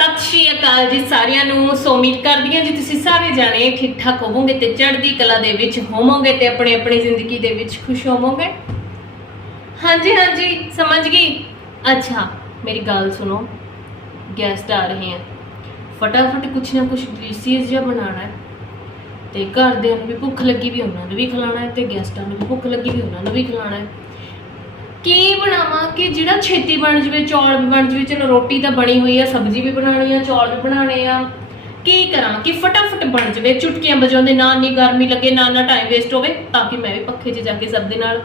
ਸਤਿ ਸ਼੍ਰੀ ਅਕਾਲ ਜੀ ਸਾਰਿਆਂ ਨੂੰ। ਸੋ ਉਮੀਦ ਕਰਦੀ ਹਾਂ ਜੀ ਤੁਸੀਂ ਸਾਰੇ ਜਾਣੇ ਠੀਕ ਠਾਕ ਹੋਵੋਗੇ ਤੇ ਚੜ੍ਹਦੀ ਕਲਾ ਦੇ ਵਿੱਚ ਹੋਵੋਗੇ ਤੇ ਆਪਣੇ ਆਪਣੀ ਜ਼ਿੰਦਗੀ ਦੇ ਵਿੱਚ ਖੁਸ਼ ਹੋਵੋਗੇ। ਹਾਂਜੀ ਹਾਂਜੀ, ਸਮਝ ਗਈ? ਅੱਛਾ, ਮੇਰੀ ਗੱਲ ਸੁਣੋ। ਗੈਸਟ ਆ ਰਹੇ ਆ ਫਟਾਫਟ ਕੁਛ ਨਾ ਕੁਛ ਡਿਲੀਸ਼ੀਅਸ ਜਿਹਾ ਬਣਾਉਣਾ ਹੈ। ਤੇ ਘਰਦਿਆਂ ਨੂੰ ਵੀ ਭੁੱਖ ਲੱਗੀ ਵੀ ਉਹਨਾਂ ਨੂੰ ਵੀ ਖਿਲਾਉਣਾ ਹੈ ਤੇ ਗੈਸਟਾਂ ਨੂੰ ਵੀ ਭੁੱਖ ਲੱਗੀ ਵੀ ਉਹਨਾਂ ਨੂੰ ਵੀ ਖਿਲਾਉਣਾ ਹੈ। ਕੀ ਬਣਾਵਾਂ ਕਿ ਜਿਹੜਾ ਛੇਤੀ ਬਣ ਜਵੇ, ਚੌਲ ਵੀ ਬਣ ਜਵੇ, ਚਲੋ ਰੋਟੀ ਤਾਂ ਬਣੀ ਹੋਈ ਆ, ਸਬਜ਼ੀ ਵੀ ਬਣਾਉਣੀ ਆ, ਚੌਲ ਵੀ ਬਣਾਉਣੇ ਆ। ਕੀ ਕਰਾਂ ਕਿ ਫਟਾਫਟ ਬਣ ਜਵੇ, ਚੁਟਕੀਆਂ ਵਜਾਉਂਦੇ, ਨਾ ਨਹੀਂ ਗਰਮੀ ਲੱਗੇ, ਨਾ ਨਾ ਟਾਈਮ ਵੇਸਟ ਹੋਵੇ, ਤਾਂ ਕਿ ਮੈਂ ਵੀ ਪੱਖੇ 'ਚ ਜਾ ਕੇ ਸਭ ਦੇ ਨਾਲ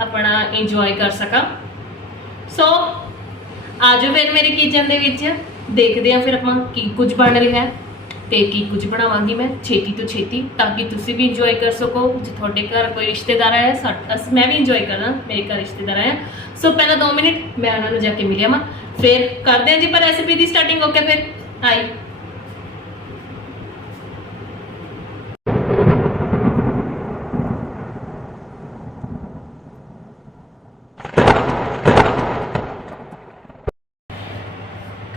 ਆਪਣਾ ਇੰਜੋਏ ਕਰ ਸਕਾਂ। ਸੋ ਆਜੋ ਫਿਰ ਮੇਰੇ ਕਿਚਨ ਦੇ ਵਿੱਚ, ਦੇਖਦੇ ਆ ਫਿਰ ਆਪਾਂ ਕੀ ਕੁਝ ਬਣ ਰਿਹਾ ਹੈ। ਤੇ ਕੀ ਕੁਝ ਬਣਾਵਾਂਗੀ ਮੈਂ? ਛੇਤੀ ਤੋਂ ਛੇਤੀ, ਤਾਂ ਕਿ ਤੁਸੀਂ ਵੀ ਇੰਜੋਏ ਕਰ ਸਕੋ। ਜੇ ਤੁਹਾਡੇ ਘਰ ਕੋਈ ਰਿਸ਼ਤੇਦਾਰ ਆਇਆ, ਸਾ- ਅਸ ਮੈਂ ਵੀ ਇੰਜੋਏ ਕਰਾਂ ਮੇਰੇ ਘਰ ਰਿਸ਼ਤੇਦਾਰ ਆਇਆ। ਸੋ ਪਹਿਲਾਂ 2 ਮਿੰਟ ਮੈਂ ਉਹਨਾਂ ਨੂੰ ਜਾ ਕੇ ਮਿਲਿਆ ਮੈਂ ਫਿਰ ਕਰਦੇ ਹਾਂ ਜੀ, ਪਰ ਰੈਸਿਪੀ ਦੀ ਸਟਾਰਟਿੰਗ ਓਕੇ ਫਿਰ? ਆਈ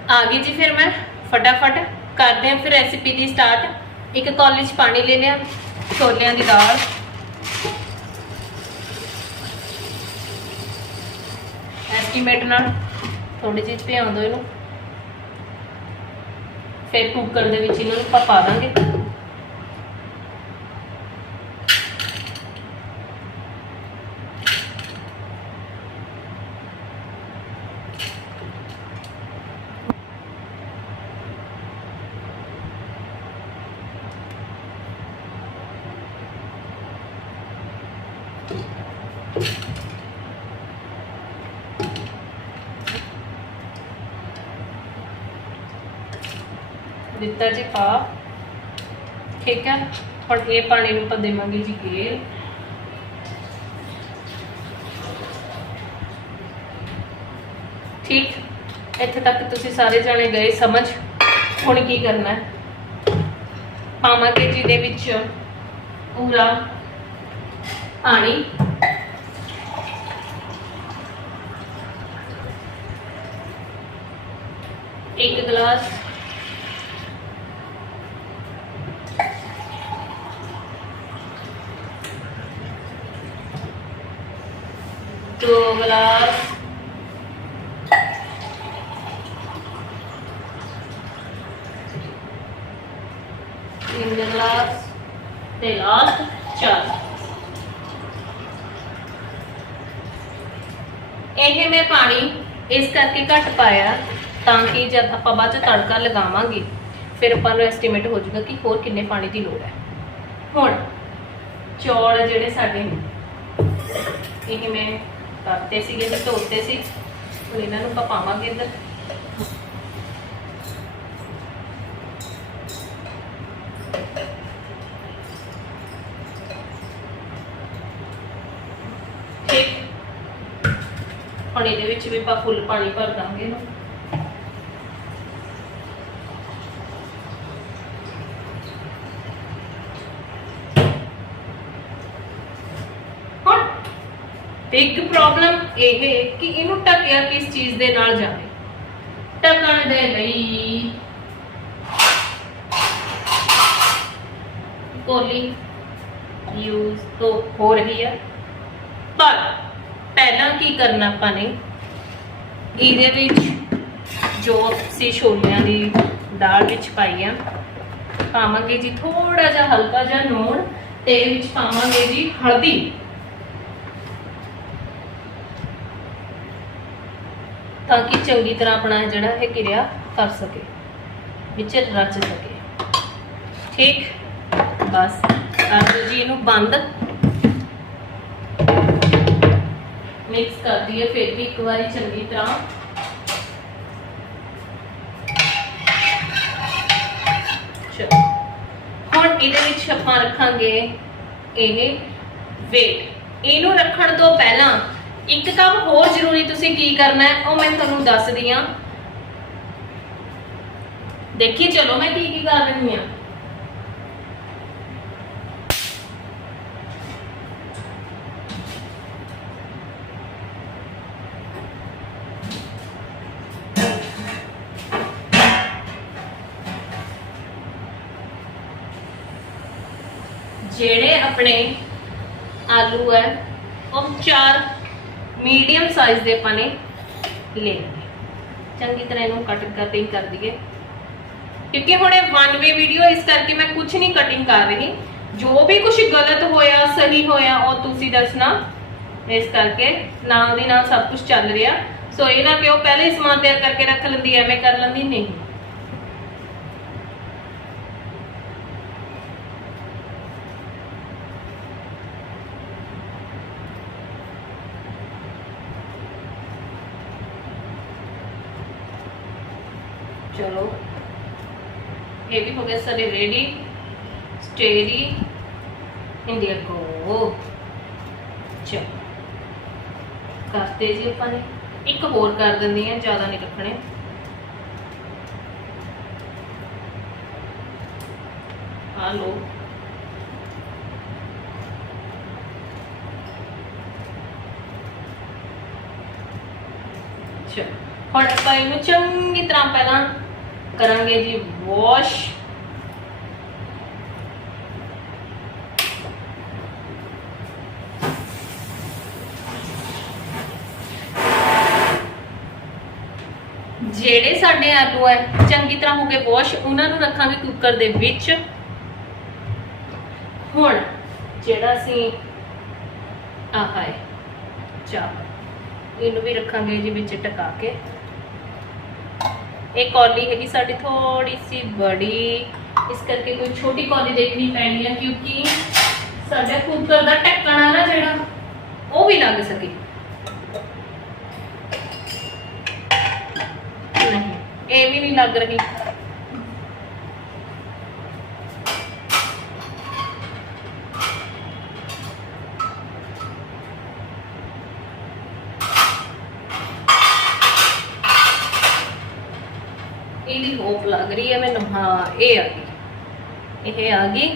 ਆ ਗਈ ਜੀ ਫਿਰ ਮੈਂ, ਫਟਾਫਟ। ਕਰਦੇ ਹਾਂ, ਫਿਰ ਰੈਸਿਪੀ ਦੀ ਸਟਾਰਟ ਇੱਕ ਕੌਲੀ 'ਚ ਪਾਣੀ ਲੈ ਲਿਆ ਛੋਲਿਆਂ ਦੀ ਦਾਲ। ਐਸਟੀਮੇਟ ਨਾਲ ਥੋੜੀ ਜਿਹੀ ਭਿਆਉਂ ਦਿਓ ਇਹਨੂੰ। ਫਿਰ ਕੁੱਕਰ ਦੇ ਵਿੱਚ ਇਹਨਾਂ ਨੂੰ ਆਪਾਂ ਪਾ ਦਾਂਗੇ। ਦਿੱਤਾ ਜੀ ਪਾ ਠੀਕ ਹੈ। ਹੁਣ ਇਹ ਪਾਣੀ ਨੂੰ ਆਪਾਂ ਦੇਵਾਂਗੇ ਜੀ ਗੇਲ ਠੀਕ। ਇੱਥੇ ਤੱਕ ਤੁਸੀਂ ਸਾਰੇ ਜਾਣੇ ਗਏ, ਸਮਝ। ਹੁਣ ਕੀ ਕਰਨਾ ਹੈ? ਪਾਵਾਂਗੇ ਜੀ ਦੇ ਵਿੱਚ ਪੂਰਾ ਪਾਣੀ। ਇੱਕ ਗਲਾਸ ਇਹ ਮੈਂ ਪਾਣੀ ਇਸ ਕਰਕੇ ਘੱਟ ਪਾਇਆ ਤਾਂ ਕਿ ਜਦ ਆਪਾਂ ਬਾਅਦ ਚ ਤੜਕਾ ਲਗਾਵਾਂਗੇ, ਫਿਰ ਆਪਾਂ ਨੂੰ ਐਸਟੀਮੇਟ ਹੋ ਜਾਊਗਾ ਕਿ ਹੋਰ ਕਿੰਨੇ ਪਾਣੀ ਦੀ ਲੋੜ ਹੈ। ਹੁਣ ਚੌਲ ਜਿਹੜੇ ਸਾਡੇ ਨੇ, ਇਹ ਮੈਂ ਕਰਤੇ ਸੀਗੇ ਤੇ ਧੋਤੇ ਸੀ, ਹੁਣ ਇਹਨਾਂ ਨੂੰ ਆਪਾਂ ਪਾਵਾਂਗੇ ਇੱਧਰ ਠੀਕ ਹੁਣ ਇਹਦੇ ਵਿੱਚ ਵੀ ਆਪਾਂ ਫੁੱਲ ਪਾਣੀ ਭਰ ਦਾਂਗੇ ਇਹਨੂੰ। ਬਿਗ ਪ੍ਰੋਬਲਮ ਇਹ ਹੈ ਕਿ ਇਹਨੂੰ ਢੱਕਿਆ ਕਿਸ ਚੀਜ਼ ਦੇ ਨਾਲ ਜਾਵੇ। ਢੱਕਣ ਦੇ ਲਈ ਕੋਲੀ ਯੂਜ਼ ਤੋਂ ਹੋ ਰਹੀ ਹੈ ਪਰ ਪਹਿਲਾਂ ਕੀ ਕਰਨਾ ਆਪਾਂ ਨੇ? ਇਹਦੇ ਵਿੱਚ ਜੋ ਸੀ ਛੋਲਿਆਂ ਦੀ ਦਾਲ ਵਿੱਚ ਪਾਈ ਆ, ਪਾਵਾਂਗੇ ਜੀ ਥੋੜਾ ਜਿਹਾ ਹਲਕਾ ਜਿਹਾ ਨੂਣ ਤੇ ਵਿੱਚ ਪਾਵਾਂਗੇ ਜੀ ਹਲਦੀ। ਤਾਂ ਕਿ ਚੰਗੀ ਤਰ੍ਹਾਂ ਆਪਣਾ ਜਿਹੜਾ ਇਹ ਕਿਰਿਆ ਕਰ ਸਕੇ, ਵਿੱਚ ਰਚ ਸਕੇ। ਠੀਕ? ਬਸ। ਕਰ ਜੀ ਇਹਨੂੰ ਬੰਦ ਮਿਕਸ ਕਰ ਦਈਏ ਫਿਰ ਵੀ ਇੱਕ ਵਾਰੀ ਚੰਗੀ ਤਰ੍ਹਾਂ। ਚਲੋ। ਹੁਣ ਇਹਦੇ ਵਿੱਚ ਆਪਾਂ ਰੱਖਾਂਗੇ ਇਹ ਵੇਟ ਇਹਨੂੰ ਰੱਖਣ ਤੋਂ ਪਹਿਲਾਂ ਇੱਕ ਕੰਮ ਹੋਰ ਜ਼ਰੂਰੀ ਤੁਸੀਂ ਕੀ ਕਰਨਾ ਹੈ, ਉਹ ਮੈਂ ਤੁਹਾਨੂੰ ਦੱਸਦੀ ਆ ਦੇਖੀ, ਚਲੋ ਮੈਂ ਕੀ ਕੀ ਕਰ ਰਹੀ ਹਾਂ। ਜਿਹੜੇ ਆਪਣੇ ਆਲੂ ਹੈ, ਉਹ ਚਾਰ ਮੀਡੀਅਮ ਸਾਈਜ਼ ਦੇ ਆਪਾਂ ਨੇ ਲੈ ਲੈਣੇ ਚੰਗੀ ਤਰ੍ਹਾਂ ਇਹਨੂੰ ਕਟ ਕਟਿੰਗ ਕਰ ਦਈਏ। ਕਿਉਂਕਿ ਹੁਣ ਇਹ ਵਨ ਵੇ ਵੀਡੀਓ ਇਸ ਕਰਕੇ ਮੈਂ ਕੁਝ ਨਹੀਂ ਕਟਿੰਗ ਕਰ ਰਹੀ। ਜੋ ਵੀ ਕੁਝ ਗਲਤ ਹੋਇਆ, ਸਹੀ ਹੋਇਆ, ਉਹ ਤੁਸੀਂ ਦੱਸਣਾ। ਇਸ ਕਰਕੇ ਨਾਲ ਦੀ ਨਾਲ ਸਭ ਕੁਝ ਚੱਲ ਰਿਹਾ। ਸੋ ਇਹ ਨਾ ਕਿ ਉਹ ਪਹਿਲੇ ਸਮਾਨ ਤਿਆਰ ਕਰਕੇ ਰੱਖ ਲੈਂਦੀ, ਐਵੇਂ ਕਰ ਲੈਂਦੀ, ਨਹੀਂ ਚਲੋ ਇਹ ਵੀ ਹੋ ਗਿਆ ਸਾਰੇ ਰੈਡੀ ਸਟੇਡੀ ਚਲੋ। ਕਰਤੇ ਜੀ ਆਪਾਂ ਨੇ। ਇੱਕ ਹੋਰ ਕਰ ਦਿੰਦੀ ਆ ਜ਼ਿਆਦਾ ਨਹੀਂ ਰੱਖਣੇ। ਆ ਲੋ ਚਲੋ। ਹੁਣ ਆਪਾਂ ਇਹਨੂੰ ਚੰਗੀ ਤਰ੍ਹਾਂ ਪਹਿਲਾਂ ਕਰਾਂਗੇ ਜੀ ਵਾਸ਼। ਜਿਹੜੇ ਸਾਡੇ ਆਲੂ ਹੈ ਚੰਗੀ ਤਰ੍ਹਾਂ ਹੋ ਕੇ ਵਾਸ਼ ਉਹਨਾਂ ਨੂੰ ਰੱਖਾਂਗੇ ਕੁੱਕਰ ਦੇ ਵਿੱਚ। ਹੁਣ ਜਿਹੜਾ ਅਸੀਂ, ਆਹ ਹੈ ਚਾਵਲ ਇਹਨੂੰ ਵੀ ਰੱਖਾਂਗੇ ਜੀ ਵਿੱਚ ਟਕਾ ਕੇ। ਇਹ ਕੌਲੀ ਹੈਗੀ ਸਾਡੀ ਥੋੜੀ ਸੀ ਬੜੀ, ਇਸ ਕਰਕੇ ਕੋਈ ਛੋਟੀ ਕੌਲੀ ਦੇਖਣੀ ਪੈਣੀ ਹੈ ਕਿਉਂਕਿ ਸਾਡਾ ਕੁੱਕਰ ਦਾ ਢੱਕਣ ਨਾ ਜਿਹੜਾ, ਉਹ ਵੀ ਲੱਗ ਸਕੇ। ਲੱਗ ਰਹੀ। ਇਹਦੀ ਹੋਪ ਲੱਗ ਰਹੀ ਹੈ, ਮੈਨੂੰ, ਹਾਂ, ਇਹ ਆ ਗਈ। ਇਹ ਆ ਗਈ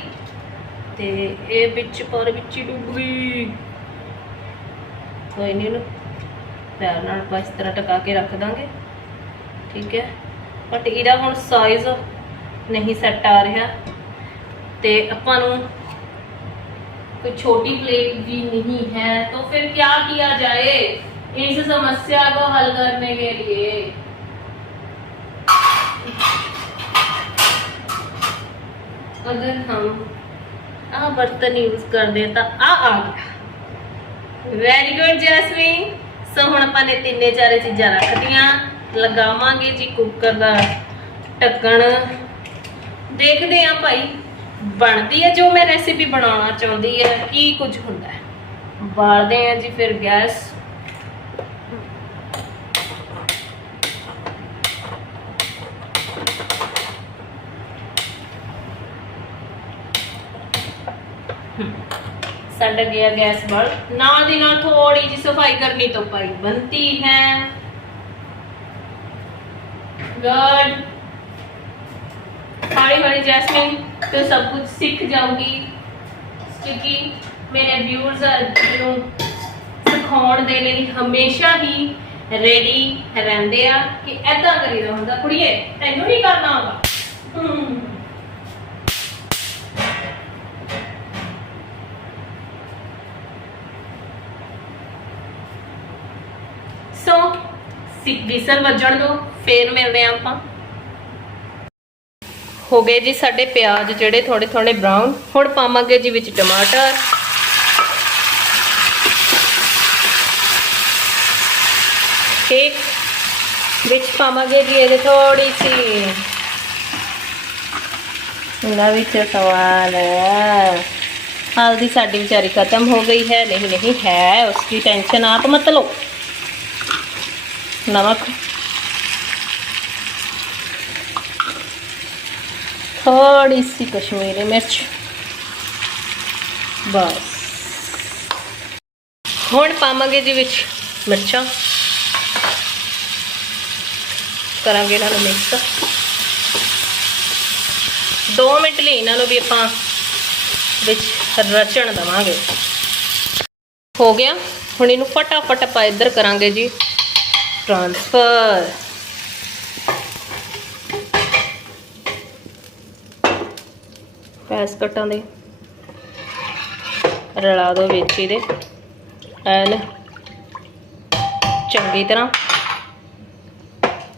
ਤੇ ਇਹ ਵਿੱਚ ਪਰ ਵਿੱਚ ਹੀ ਡੁੱਬ ਗਈ। ਕੋਈ ਨਹੀਂ ਇਹਨੂੰ ਪੈਰ ਨਾਲ ਆਪਾਂ ਇਸ ਤਰ੍ਹਾਂ ਟਕਾ ਕੇ ਰੱਖ ਦਾਂਗੇ। ਠੀਕ ਹੈ। ਬਟ ਇਹਦਾ ਹੁਣ ਸਾਈਜ਼ ਨਹੀਂ ਸੈੱਟ ਆ ਰਿਹਾ ਤੇ ਆਪਾਂ ਨੂੰ कोई छोटी प्लेट भी नहीं है तो फिर क्या किया जाए इस समस्या को हल करने के लिए अगर हम आ बर्तन यूज कर दे ਤਾਂ ਆ ਆ ਗਿਆ ਵੈਰੀ ਗੁੱਡ ਜੈਸਮੀਨ ਸੋ ਹੁਣ ਆਪਾਂ ਨੇ ਤਿੰਨੇ ਚਾਰੇ ਚੀਜ਼ਾਂ ਰੱਖਦੀਆਂ ਲਗਾਵਾਂਗੇ ਜੀ ਕੁੱਕਰ ਦਾ ਢੱਕਣ। ਦੇਖਦੇ ਆ ਭਾਈ, ਬਣਦੀ ਹੈ ਜੋ ਮੈਂ ਰੈਸਿਪੀ ਬਣਾਉਣਾ ਚਾਹੁੰਦੀ ਹੈ, ਕੀ ਕੁਝ ਹੁੰਦਾ ਹੈ। ਬਾਲਦੇ ਆ ਜੀ ਫਿਰ ਗੈਸ। ਸਾਡਾ ਗਿਆ ਗੈਸ ਬਲ। ਨਾਲ ਦੀ ਨਾਲ ਥੋੜੀ ਜੀ ਸਫ਼ਾਈ ਕਰਨੀ ਤੋਂ ਭਾਈ ਬਣਤੀ ਹੈ। ਗੁੱਡ ਹੌਲੀ ਹੌਲੀ ਜੈਸਮੀਨ ਤੇ ਸਭ ਕੁਝ ਸਿੱਖ ਜਾਊਗੀ ਕਿਉਂਕਿ ਮੇਰੇ ਵਿਊਅਰਸ ਨੂੰ ਸਿਖਾਉਣ ਦੇ ਲਈ ਹਮੇਸ਼ਾ ਹੀ ਰੈਡੀ ਰਹਿੰਦੇ ਆ ਕਿ ਐਦਾਂ ਕਰੀਦਾ ਹੁੰਦਾ ਕੁੜੀਏ ਤੈਨੂੰ ਨਹੀਂ ਕਰਨਾ ਆਉਂਦਾ ਸੋ ਸਿੱਖ ਵਿਸਲ ਵੱਜਣ ਦੋ ਫੇਰ ਮਿਲਦੇ ਆਂ ਆਪਾਂ। ਹੋ ਗਏ ਜੀ ਸਾਡੇ ਪਿਆਜ਼ ਜਿਹੜੇ ਥੋੜੇ ਥੋੜੇ ਬ੍ਰਾਊਨ ਹੁਣ ਪਾਵਾਂਗੇ ਜੀ ਵਿੱਚ ਟਮਾਟਰ। ਠੀਕ। ਵਿੱਚ ਪਾਵਾਂਗੇ ਜੀ ਇਹਦੇ ਥੋੜੀ ਸੀ ਇਹਨਾਂ ਵਿੱਚ ਸਵਾਲ ਹੈ। ਹਲਦੀ ਸਾਡੀ ਵਿਚਾਰੀ ਖਤਮ ਹੋ ਗਈ ਹੈ। ਨਹੀਂ ਨਹੀਂ, ਹੈ। ਉਸ ਦੀ ਟੈਨਸ਼ਨ ਆਪ ਮਤ ਲਓ ਨਮਕ। थोड़ी सी कश्मीरी मिर्च बस ਹੁਣ ਪਾਵਾਂਗੇ ਜੀ ਵਿੱਚ ਮਿਰਚਾਂ ਕਰਾਂਗੇ ਇਹਨਾਂ ਨੂੰ ਮਿਕਸ 2 ਮਿੰਟ ਲਈ ਇਹਨਾਂ ਨੂੰ ਵੀ ਆਪਾਂ ਵਿੱਚ ਰਚਣ ਦਵਾਂਗੇ ਹੋ ਗਿਆ ਹੁਣ ਇਹਨੂੰ ਫਟਾਫਟ ਆਪਾਂ ਇੱਧਰ ਕਰਾਂਗੇ ਜੀ ਟ੍ਰਾਂਸਫਰ ਪੈਸ ਕਟਾਂ ਦੇ। ਰਲਾ ਦਿਓ ਵਿੱਚ ਇਹਦੇ ਐਨ ਚੰਗੀ ਤਰ੍ਹਾਂ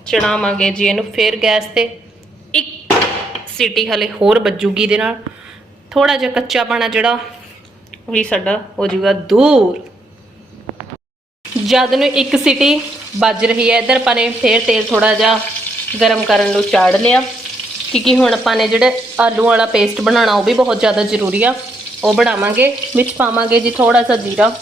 ਚੜਾਵਾਂਗੇ ਜੀ ਇਹਨੂੰ। ਫਿਰ ਗੈਸ ਤੇ ਇੱਕ ਸੀਟੀ ਹਲੇ ਹੋਰ ਵੱਜੂਗੀ ਇਹਦੇ ਨਾਲ। ਥੋੜਾ ਜਿਹਾ ਕੱਚਾ ਪਾਣਾ ਜਿਹੜਾ ਉਹ ਵੀ ਸਾਡਾ ਹੋ ਜਾਊਗਾ ਦੂਰ। ਜਦ ਨੂੰ ਇੱਕ ਸੀਟੀ ਵੱਜ ਰਹੀ ਹੈ, ਇਧਰ ਆਪਾਂ ਨੇ ਫੇਰ ਤੇਲ ਥੋੜਾ ਜਿਹਾ ਗਰਮ ਕਰਨ ਨੂੰ ਚਾੜ ਲਿਆ। ਕਿਉਂਕਿ ਹੁਣ ਆਪਾਂ ਨੇ ਜਿਹੜੇ ਆਲੂ ਵਾਲਾ ਪੇਸਟ ਬਣਾਉਣਾ ਉਹ ਵੀ ਬਹੁਤ ਜ਼ਿਆਦਾ ਜ਼ਰੂਰੀ ਆ। ਉਹ ਬਣਾਵਾਂਗੇ, ਵਿੱਚ ਪਾਵਾਂਗੇ ਜੀ ਥੋੜਾ ਜਿਹਾ ਜੀਰਾ।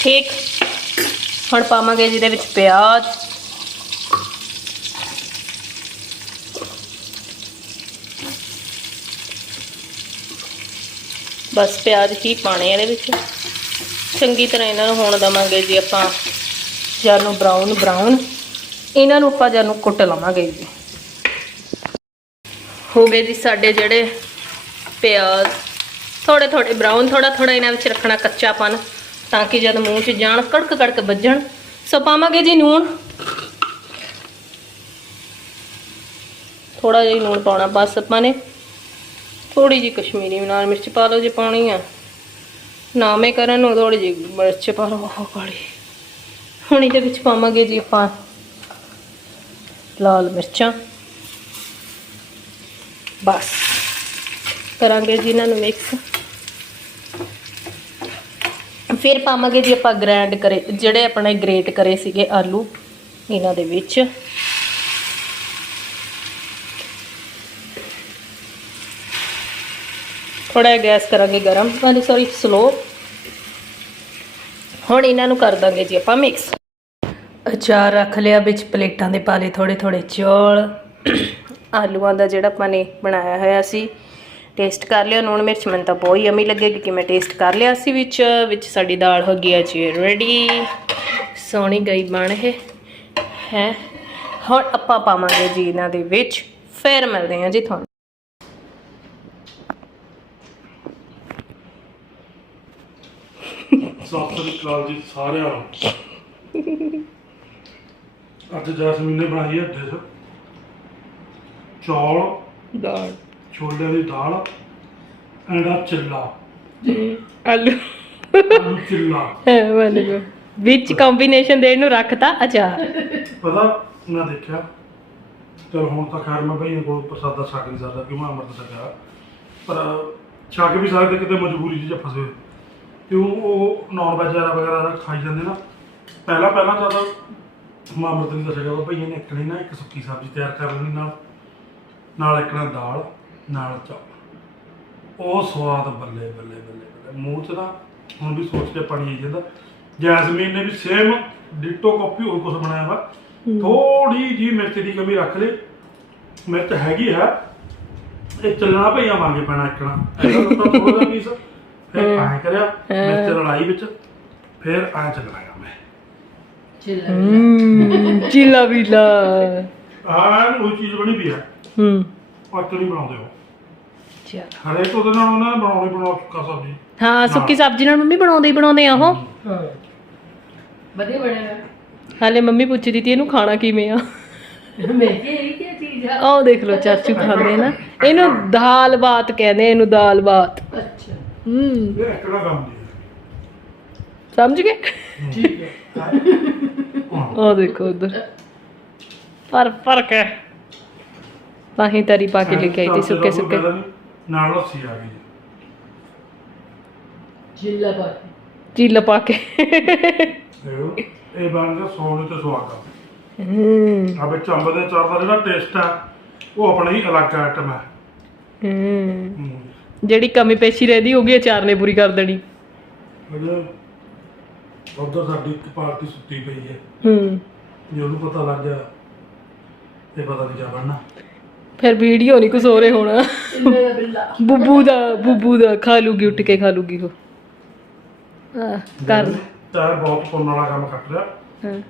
ਠੀਕ। ਹੁਣ ਪਾਵਾਂਗੇ ਜਿਹਦੇ ਵਿੱਚ ਪਿਆਜ਼। ਬਸ ਪਿਆਜ਼ ਹੀ ਪਾਣੇ ਇਹਦੇ ਵਿੱਚ। ਚੰਗੀ ਤਰ੍ਹਾਂ ਇਹਨਾਂ ਨੂੰ ਹੋਣ ਦਵਾਂਗੇ ਜੀ ਆਪਾਂ ਜਦ ਨੂੰ ਬਰਾਊਨ ਬਰਾਊਨ ਇਹਨਾਂ ਨੂੰ ਆਪਾਂ ਜਦ ਨੂੰ ਕੁੱਟ ਲਵਾਂਗੇ ਜੀ। ਹੋ ਗਏ ਜੀ ਸਾਡੇ ਜਿਹੜੇ ਪਿਆਜ਼। ਥੋੜੇ ਥੋੜੇ ਬਰਾਊਨ ਥੋੜਾ ਥੋੜਾ ਇਹਨਾਂ ਵਿੱਚ ਰੱਖਣਾ ਕੱਚਾਪਨ, ਤਾਂ ਕਿ ਜਦ ਮੂੰਹ 'ਚ ਜਾਣ, ਕੜਕ ਕੜਕ ਵੱਜਣ। ਸੋ ਪਾਵਾਂਗੇ ਜੀ ਨੂਣ। ਥੋੜਾ ਜਿਹਾ ਹੀ ਨੂਣ ਪਾਉਣਾ ਬਸ ਆਪਾਂ ਨੇ। ਥੋੜੀ ਜੀ ਕਸ਼ਮੀਰੀ ਲਾਲ ਮਿਰਚ ਪਾ ਲਓ ਜੇ ਪਾਉਣੀ ਆ। ਨਾ ਮੈਂ ਕਰਨ ਨੂੰ ਥੋੜੀ ਜੀ ਮਿਰਚ ਪਾ ਲਓ ਉਹ ਕਾਲੀ। ਹੁਣ ਇਹਦੇ ਵਿੱਚ ਪਾਵਾਂਗੇ ਜੀ ਆਪਾਂ ਲਾਲ ਮਿਰਚਾਂ। ਬਸ। ਕਰਾਂਗੇ ਜੀ ਇਹਨਾਂ ਨੂੰ ਮਿਕਸ ਫਿਰ ਪਾਵਾਂਗੇ ਜੀ ਆਪਾਂ ਗ੍ਰੈਂਡ ਕਰੇ, ਜਿਹੜੇ ਆਪਣੇ ਗ੍ਰੇਟ ਕਰੇ ਸੀਗੇ ਆਲੂ, ਇਹਨਾਂ ਦੇ ਵਿੱਚ। ਥੋੜਾ ਜਿਹਾ ਗੈਸ ਕਰਾਂਗੇ ਗਰਮ। ਹਾਂਜੀ ਸੌਰੀ ਸਲੋ ਹੁਣ ਇਹਨਾਂ ਨੂੰ ਕਰ ਦਾਂਗੇ ਜੀ ਆਪਾਂ ਮਿਕਸ ਅਚਾਰ ਰੱਖ ਲਿਆ, ਵਿੱਚ ਪਲੇਟਾਂ ਦੇ ਪਾ ਪਾਲੇ ਥੋੜੇ ਥੋੜੇ ਚੌਲ। ਆਲੂਆਂ ਦਾ ਜਿਹੜਾ ਆਪਾਂ ਨੇ ਬਣਾਇਆ ਹੋਇਆ ਸੀ ਟੇਸਟ ਕਰ ਲਿਆ। ਨੂਣ ਮਿਰਚ, ਮੈਨੂੰ ਤਾਂ ਬਹੁਤ ਹੀ ਅਮੀ ਲੱਗੇਗੀ ਕਿ ਮੈਂ ਟੇਸਟ ਕਰ ਲਿਆ ਸੀ ਵਿੱਚ। ਵਿੱਚ ਸਾਡੀ ਦਾਲ ਹੋ ਗਈ ਹੈ ਜੀ ਰੈਡੀ ਸੋਹਣੀ ਗਈ ਬਣ ਇਹ, ਹੈ। ਹੁਣ ਆਪਾਂ ਪਾਵਾਂਗੇ ਜੀ ਇਹਨਾਂ ਦੇ ਵਿੱਚ। ਫਿਰ ਮਿਲਦੇ ਹਾਂ ਜੀ ਤੁਹਾਨੂੰ। ਸਤਿ ਸ੍ਰੀ ਅਕਾਲ ਜੀ ਸਾਰਿਆਂ ਨੂੰ। ਅੱਜ ਜੈਸਮੀਨ ਨੇ ਬਣਾਈ ਹੈ ਡਿਸ਼। ਚੌਲ ਦਾਲ। ਛੋਲੇ ਦੀ ਦਾਲ ਐਂਡਾ ਚਿੱਲਾ। ਆਲੂ। ਆਲੂ ਚਿੱਲਾ। ਵਾਲੇ ਵਿੱਚ ਕੰਬੀਨੇਸ਼ਨ ਦੇਣ ਨੂੰ ਰੱਖਤਾ ਅਚਾਰ। ਪਤਾ ਮੈਂ ਦੇਖਿਆ। ਚਲ ਹੁਣ ਤਾਂ ਖੈਰ ਮੈਂ ਬਈ ਕੋਲ ਪ੍ਰਸਾਦਾ ਛਕ ਨਹੀਂ ਸਕਦਾ ਕਿਉਂ ਮੈਂ ਅੰਮ੍ਰਿਤ ਛਕਿਆ। ਪਰ ਛਕ ਵੀ ਸਕਦੇ ਕਿਤੇ ਮਜਬੂਰੀ 'ਚ ਜੇ ਫਸੇ। ਕਿਉਂ ਉਹ ਨਾਨ ਵੈਜ ਵਗੈਰਾ ਵਗੈਰਾ ਖਾਈ ਜਾਂਦੇ ਨਾ। ਪਹਿਲਾਂ ਪਹਿਲਾਂ ਜਦੋਂ ਮੈਂ ਅੰਮ੍ਰਿਤ ਨਹੀਂ ਛਕਿਆ ਉਹ ਭਈਏ ਨੇ ਇੱਕ ਨੇ ਨਾ ਇੱਕ ਸੁੱਕੀ ਸਬਜ਼ੀ ਤਿਆਰ ਕਰ ਲੈਣੀ ਨਾਲ। ਨਾਲ ਇੱਕ ਨਾਲ ਦਾਲ ਨਾਲ ਚੌਲ ਉਹ ਸਵਾਦ ਬੱਲੇ ਬੱਲੇ ਬੱਲੇ ਬੱਲੇ। ਮੂੰਹ 'ਚ ਨਾ ਹੁਣ ਵੀ ਸੋਚ ਕੇ ਪਾਣੀ ਆਈ ਜਾਂਦਾ। ਜੈਸਮੀਨ ਨੇ ਵੀ ਸੇਮ ਡਿਟੋ ਕਾਪੀ ਹੋਰ ਕੁਝ ਬਣਾਇਆ ਵਾ। ਥੋੜੀ ਜੀ ਮਿਰਚ ਦੀ ਕਮੀ ਰੱਖ ਲਈ। ਮਿਰਚ ਹੈਗੀ ਆ ਇਹ ਚੱਲਣਾ ਭਈਆ ਵਾਂਗੇ ਪੈਣਾ ਇੱਕਣਾ। ਇਹਦਾ ਤਾਂ ਥੋੜਾ ਜਿਹਾ ਪੀਸ ਫਿਰ ਐਂ ਕਰਿਆ ਮਿਰਚ ਰਲਾਈ ਵਿੱਚ ਫਿਰ ਐਂ ਚੱਲਣਾ ਗਾ ਮੈਂ। ਚਿੱਲਾ ਵੀਲਾ ਆਹ ਉਹ ਚੀਜ਼ ਬਣੀ ਪਈ ਆ। ਹੂੰ। ਨਹੀਂ ਬਣਾਉਂਦੇ ਉਹ ਚਲ ਹਰੇਕ ਉਹਦੇ ਨਾਲ ਉਹਨਾਂ ਨੇ ਬਣਾਉਣੀ ਬਣਾ ਚੁੱਕਾ ਸਬਜ਼ੀ। ਹਾਂ ਸੁੱਕੀ ਸਬਜ਼ੀ ਨਾਲ ਮੰਮੀ ਬਣਾਉਂਦੇ ਹੀ ਬਣਾਉਂਦੇ ਆ ਉਹ। ਵਧੀਆ ਬਣਿਆ ਹਾਲੇ ਮੰਮੀ ਪੁੱਛਦੀ ਤੀ ਇਹਨੂੰ ਖਾਣਾ ਕਿਵੇਂ ਆ? ਮੈਂ ਕਿਹਾ ਇਹ ਕੀ ਚੀਜ਼ ਆ? ਆਹ ਦੇਖ ਲਓ ਚਾਚੂ ਖਾਂਦੇ ਨਾ। ਇਹਨੂੰ ਦਾਲ ਬਾਤ ਕਹਿੰਦੇ ਇਹਨੂੰ ਦਾਲ ਬਾਤ। ਅੱਛਾ ਹੂੰ। ਇਹ ਇੱਕੜਾ ਕੰਮ ਦੀ ਸਮਝ ਗਏ? ਠੀਕ ਹੈ। ਹਾਂ ਉਹ ਦੇਖੋ ਉਧਰ। ਪਰ ਫ਼ਰਕ ਹੈ। ਤਾਂ ਹੀ ਤਰੀ ਪਾ ਕੇ ਲੈ ਕੇ ਆਈ ਤੀ ਸੁੱਕੇ ਸੁੱਕੇ। ਨਾਲ ਲੱਸੀ ਆ ਗਈ। ਜਿੱਲਾ ਪਾ ਚੀਲਾ ਪਾ ਕੇ। ਇਹ ਇਹ ਬਣ ਗਿਆ ਸੋਨੇ ਤੇ ਸੁਆਗਾ ਹੂੰ। ਆ ਵਿੱਚ ਅੰਬ ਦੇ ਚਾਰ ਦਾ ਜਿਹੜਾ ਟੇਸਟ ਆ ਉਹ ਆਪਣਾ ਹੀ ਅਲੱਗ ਆਈਟਮ ਹੈ। ਹੂੰ। ਹੂੰ। ਜਿਹੜੀ ਕਮੀ ਪੇਸ਼ੀ ਰਹਿੰਦੀ ਹੋਗੀ ਅਚਾਰ ਨੇ ਪੂਰੀ ਕਰ ਦੇਣੀ। ਉਧਰ ਸਾਡੀ ਇੱਕ ਪਾਰਟੀ ਸੁੱਤੀ ਪਈ ਹੈ। ਹੂੰ। ਜੇ ਉਹਨੂੰ ਪਤਾ ਲੱਗ ਗਿਆ ਇਹ ਪਤਾ ਨਹੀਂ ਕਿਆ ਬਣਨਾ। ਫਿਰ ਵੀਡੀਓ ਨਹੀਂ ਕੁਝ ਹੋ ਰਿਹਾ ਹੋਣਾ। ਬਿੱਲਾ ਬੁੱਬੂ ਦਾ ਬੁੱਬੂ ਦਾ ਖਾ ਲੂਗੀ ਉੱਠ ਕੇ ਖਾ ਲੂਗੀ ਉਹ। ਆ ਕਰ ਚਾਹ ਬਹੁਤ ਪੁੰਨ ਵਾਲਾ ਕੰਮ ਕੱਟ ਰਿਹਾ। ਹਾਂ।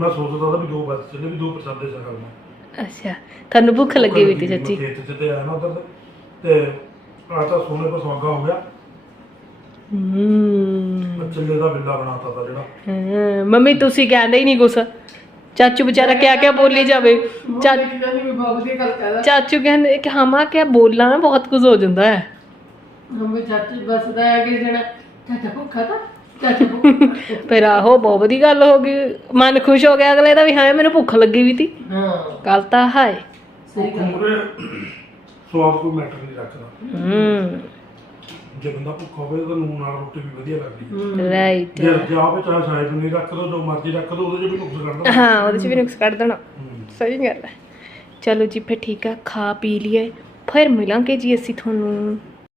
ਮੈਂ ਸੋਚਦਾ ਤਾਂ ਵੀ ਦੋ ਬਸ ਚੱਲੇ ਵੀ ਦੋ ਪ੍ਰਸਾਦੇ ਛਕਲ ਮੈਂ ਅੱਛਾ ਤੁਹਾਨੂੰ ਭੁੱਖ ਲੱਗੀ ਹੋਈ ਤੀ ਸੱਚੀ? ਖੇਤ ਚ ਤੇ ਆਇਆ ਨਾ ਉਧਰ ਤੇ ਤਾਂ ਸੋਨੇ ਪਰ ਸੁਆਗਾ ਹੋ ਗਿਆ। ਹੂੰ। ਮੈਂ ਚੱਲੇ ਦਾ ਬਿੱਲਾ ਬਣਾਤਾ ਤਾ ਜਿਹੜਾ। ਹਾਂ, ਮੰਮੀ ਤੁਸੀਂ ਕਹਿੰਦੇ ਹੀ ਨਹੀਂ ਕੁਛ। ਚਾਚੂ ਵਿਚਾਰਾ ਕਿਆ ਕਿਆ ਬੋਲੀ ਜਾਵੇ। ਚਾ- ਚਾਚੀ ਦਾ ਨਹੀਂ ਬਹੁਤ ਵਧੀਆ ਗੱਲ ਕਹਿਦਾ ਚਾਚੂ ਕਹਿੰਦੇ ਕਿ ਹਮਾ ਕਿਆ ਬੋਲਣਾ ਬਹੁਤ ਕੁਝ ਹੋ ਜਾਂਦਾ ਹੈ। ਹਮੇ ਚਾਚੀ ਬਸਦਾ ਆ ਕਿ ਜਣਾ ਚਾਚਾ ਭੁੱਖਾ ਤਾਂ ਚਾਚਾ ਭੁੱਖਾ ਫਿਰ ਆਹੋ ਬਹੁਤ ਵਧੀਆ ਗੱਲ ਹੋ ਗਈ। ਮਨ ਖੁਸ਼ ਹੋ ਗਿਆ ਅਗਲੇ ਦਾ ਵੀ ਹਾਂ ਮੈਨੂੰ ਭੁੱਖ ਲੱਗੀ ਵੀ ਤੀ। ਹਾਂ। ਕੱਲ ਤਾਂ ਹਾਏ ਸਹੀ ਗੱਲ। ਮੂਰੇ ਸਵਾਦ ਕੋਈ ਮੈਟਰ ਨਹੀਂ ਰੱਖਦਾ। ਹੂੰ। ਜੇ ਬੰਦਾ ਭੁੱਖਾ ਹੋਵੇ ਤਾਂ ਨੂਨ ਨਾਲ ਰੋਟੀ ਵੀ ਵਧੀਆ ਲੱਗਦੀ ਹੈ। ਰਾਈਟ ਜੇ ਜਾਂ ਵਿੱਚ ਚਾਹੇ ਸਾਈਡ ਨਹੀਂ ਰੱਖ ਦੋ ਜੋ ਮਰਜ਼ੀ ਰੱਖ ਦੋ ਉਹਦੇ 'ਚ ਵੀ ਨੁਕਸ ਕੱਢਦਾ ਹਾਂ ਉਹਦੇ ਚ ਵੀ ਨੁਕਸ ਕੱਢ ਦੇਣਾ। ਸਹੀ ਗੱਲ ਹੈ। ਚਲੋ ਜੀ ਫਿਰ ਠੀਕ ਆ ਖਾ ਪੀ ਲਈਏ। ਫਿਰ ਮਿਲਾਂਗੇ ਜੀ ਅਸੀਂ ਤੁਹਾਨੂੰ।